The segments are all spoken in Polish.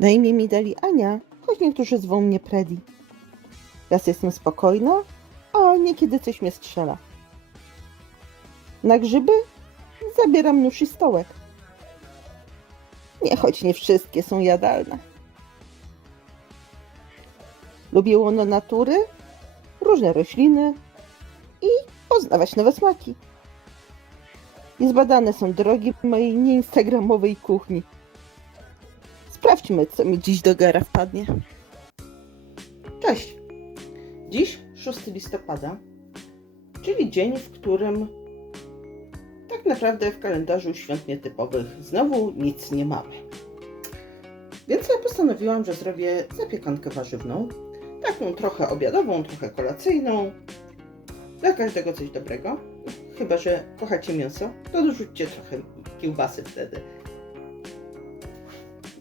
Na imię mi dali Ania, choć niektórzy zwą mnie Predi. Raz jestem spokojna, a niekiedy coś mnie strzela. Na grzyby zabieram nóż i stołek. Nie, choć nie wszystkie są jadalne. Lubię łono natury, różne rośliny i poznawać nowe smaki. Niezbadane są drogi mojej nieinstagramowej kuchni. Sprawdźmy, co mi dziś do gara wpadnie. Cześć! Dziś 6 listopada, czyli dzień, w którym tak naprawdę w kalendarzu świąt nietypowych znowu nic nie mamy. Więc ja postanowiłam, że zrobię zapiekankę warzywną, taką trochę obiadową, trochę kolacyjną, dla każdego coś dobrego. Chyba, że kochacie mięso, to dorzućcie trochę kiełbasy wtedy.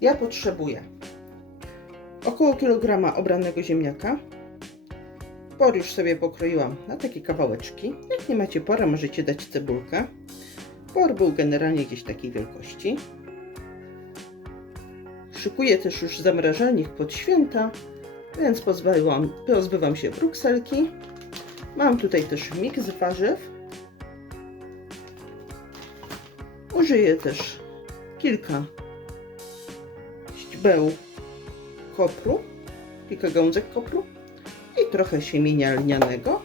Ja potrzebuję około kilograma obranego ziemniaka. Por już sobie pokroiłam na takie kawałeczki. Jak nie macie pora, możecie dać cebulkę. Por był generalnie gdzieś takiej wielkości. Szykuję też już zamrażalnik pod święta, więc pozbyłam, pozbywam się brukselki. Mam tutaj też miks warzyw. Użyję też kilka kopru, kilka gałązek kopru i trochę siemienia lnianego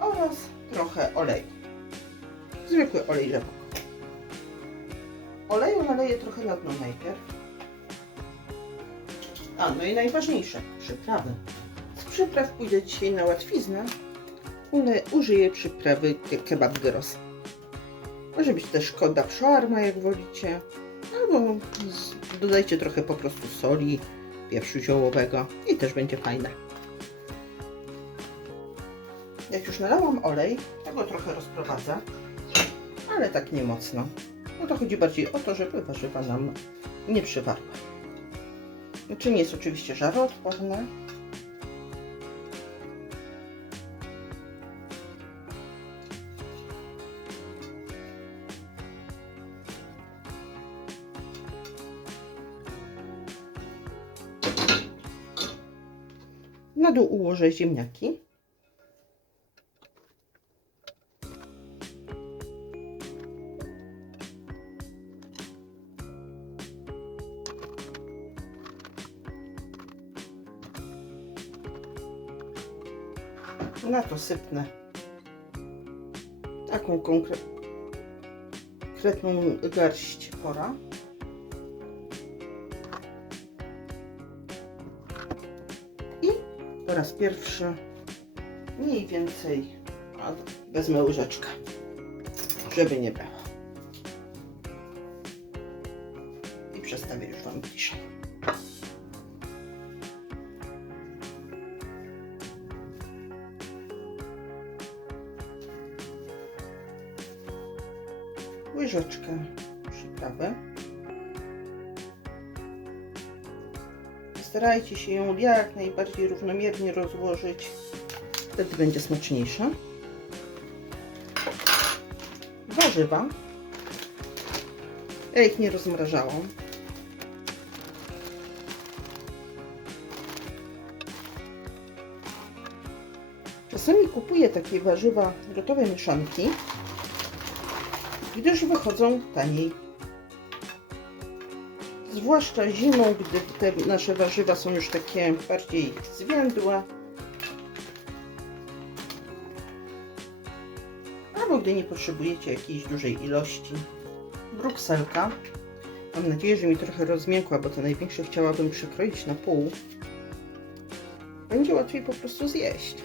oraz trochę oleju. Zwykły olej rzepak. Oleju naleję trochę na dno najpierw. A, no i najważniejsze, przyprawy. Z przypraw pójdę dzisiaj na łatwiznę. Ule, użyję przyprawy ke kebab gyros. Może być też koda pszarma, jak wolicie. Albo dodajcie trochę po prostu soli, pieprzu ziołowego i też będzie fajne. Jak już nalałam olej, to go trochę rozprowadzę, ale tak nie mocno. No to chodzi bardziej o to, żeby warzywa nam nie przywarły. Naczynie jest oczywiście żaroodporne. Na dół ułożę ziemniaki. Na to sypnę taką konkre- konkretną garść pora. Po raz pierwszy mniej więcej wezmę łyżeczkę, żeby nie było. I przestawię już Wam bliżej. łyżeczkę przyprawy. Starajcie się ją jak najbardziej równomiernie rozłożyć, wtedy będzie smaczniejsza. Warzywa. Ja ich nie rozmrażałam. Czasami kupuję takie warzywa, gotowe mieszanki, gdyż wychodzą taniej. Zwłaszcza zimą, gdy te nasze warzywa są już takie bardziej zwiędłe. Albo gdy nie potrzebujecie jakiejś dużej ilości. Brukselka. Mam nadzieję, że mi trochę rozmiękła, bo te największe chciałabym przekroić na pół. Będzie łatwiej po prostu zjeść.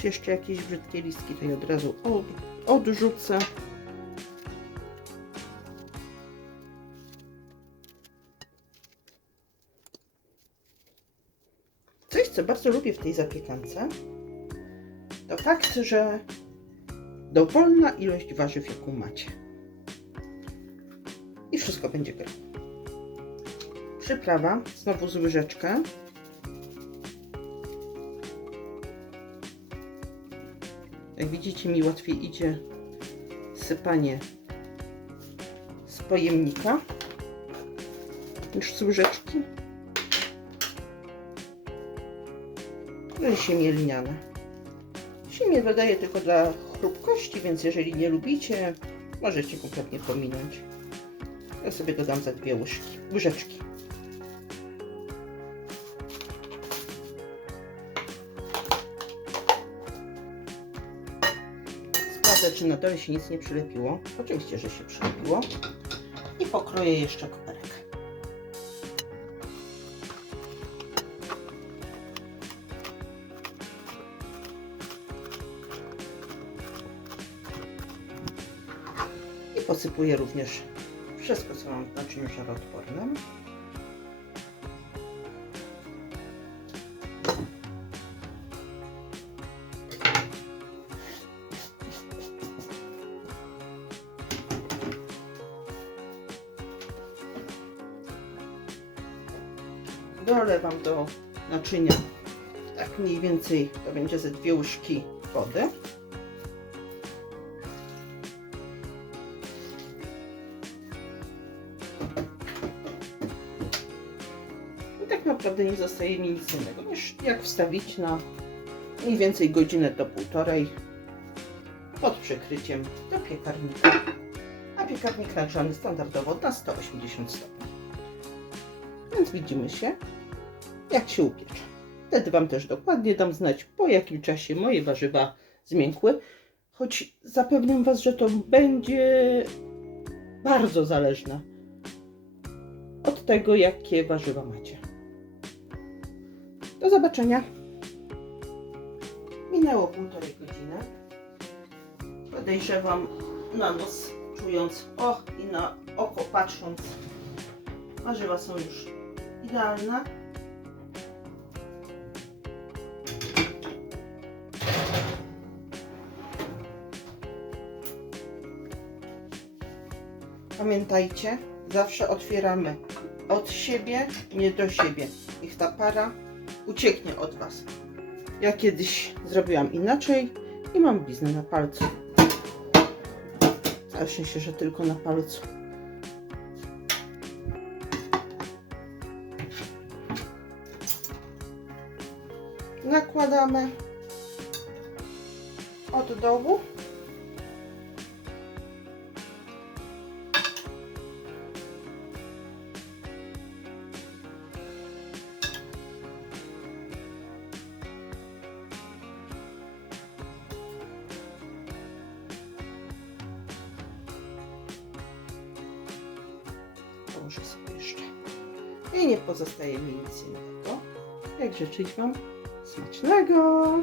Też jeszcze jakieś brzydkie listki tutaj od razu od, odrzucę. Coś, co bardzo lubię w tej zapiekance, to fakt, że dowolna ilość warzyw, jaką macie. I wszystko będzie gra. Przyprawa, znowu z łyżeczkę. Jak widzicie, mi łatwiej idzie sypanie z pojemnika niż z łyżeczki. No i siemię lniane. Siemię dodaję tylko dla chrupkości, więc jeżeli nie lubicie, możecie kompletnie pominąć. Ja sobie dodam za dwie łyżki, łyżeczki. Sprawdzę, czy na dole się nic nie przylepiło. Oczywiście, że się przylepiło. I pokroję jeszcze koperek. I posypuję również wszystko, co mam w naczyniu żaroodpornym. Dolewam do naczynia tak mniej więcej to będzie ze dwie łyżki wody. I tak naprawdę nie zostaje mi nic innego niż jak wstawić na mniej więcej godzinę do półtorej pod przykryciem do piekarnika. A piekarnik nagrzany standardowo na 180 stopni. Więc widzimy się, jak się upiecze. Wtedy Wam też dokładnie dam znać, po jakim czasie moje warzywa zmiękły. Choć zapewniam Was, że to będzie bardzo zależne od tego, jakie warzywa macie. Do zobaczenia. Minęło półtorej godziny. Podejrzewam na nos, czując, o i na oko patrząc. Warzywa są już idealne. Pamiętajcie, zawsze otwieramy od siebie, nie do siebie. Niech ta para ucieknie od Was. Ja kiedyś zrobiłam inaczej i mam bliznę na palcu. Całe szczęście, że tylko na palcu. Nakładamy od dołu. Jeszcze. I nie pozostaje mi nic innego, jak życzyć Wam smacznego.